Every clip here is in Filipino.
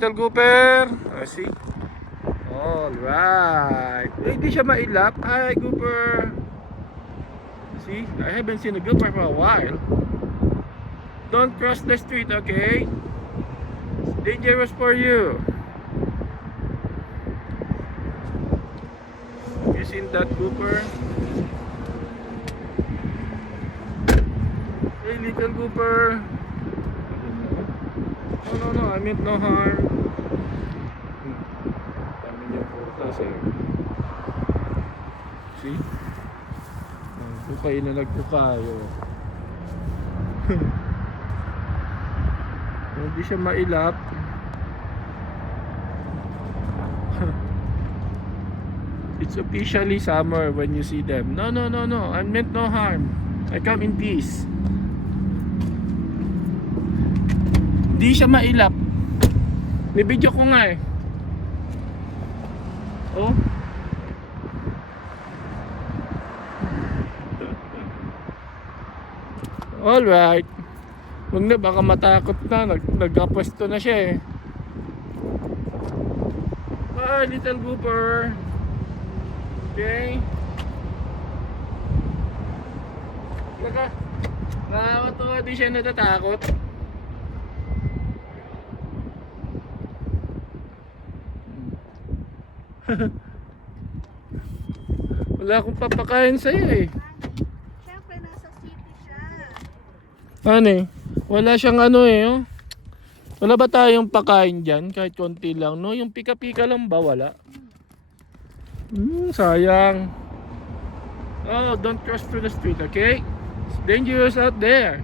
Little Cooper. See? Alright. Hindi siya mailap. Hi, Cooper. See? I haven't seen a Cooper for a while. Don't cross the street, okay? It's dangerous for you. You seen that, Cooper? Hey, little Cooper. No, I meant no harm. Dami niya putas eh. See? Kukay na nagkukayo. Hindi siya mailap. It's officially summer when you see them. No, I meant no harm. I come in peace. Di siya mailap. May video ko nga eh. Oh. Alright. Huwag na, baka matakot na. Nagkapwesto na siya eh. Bye, little Cooper. Okay. Nakakatawa, di siya natatakot. Wala akong papakain sa'yo eh. Siyempre nasa city siya. Ano eh? Wala siyang ano eh oh. Wala ba tayong pakain dyan? Kahit konti lang no? Yung pika-pika lang ba? Wala? Sayang. Oh, don't cross through the street, okay? It's dangerous out there.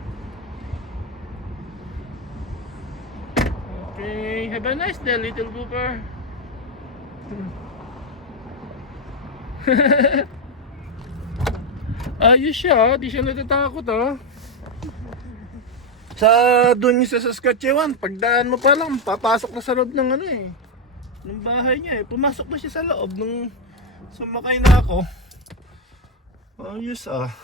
Okay, have a nice day, little Cooper. Ayos siya, di siya natatakot oh. Sa doon sa Saskatchewan, pagdaan mo pa lang, papasok na sa loob ng ano eh, ng bahay niya eh. Pumasok na siya sa loob nung sumakay na ako. Ayos ah.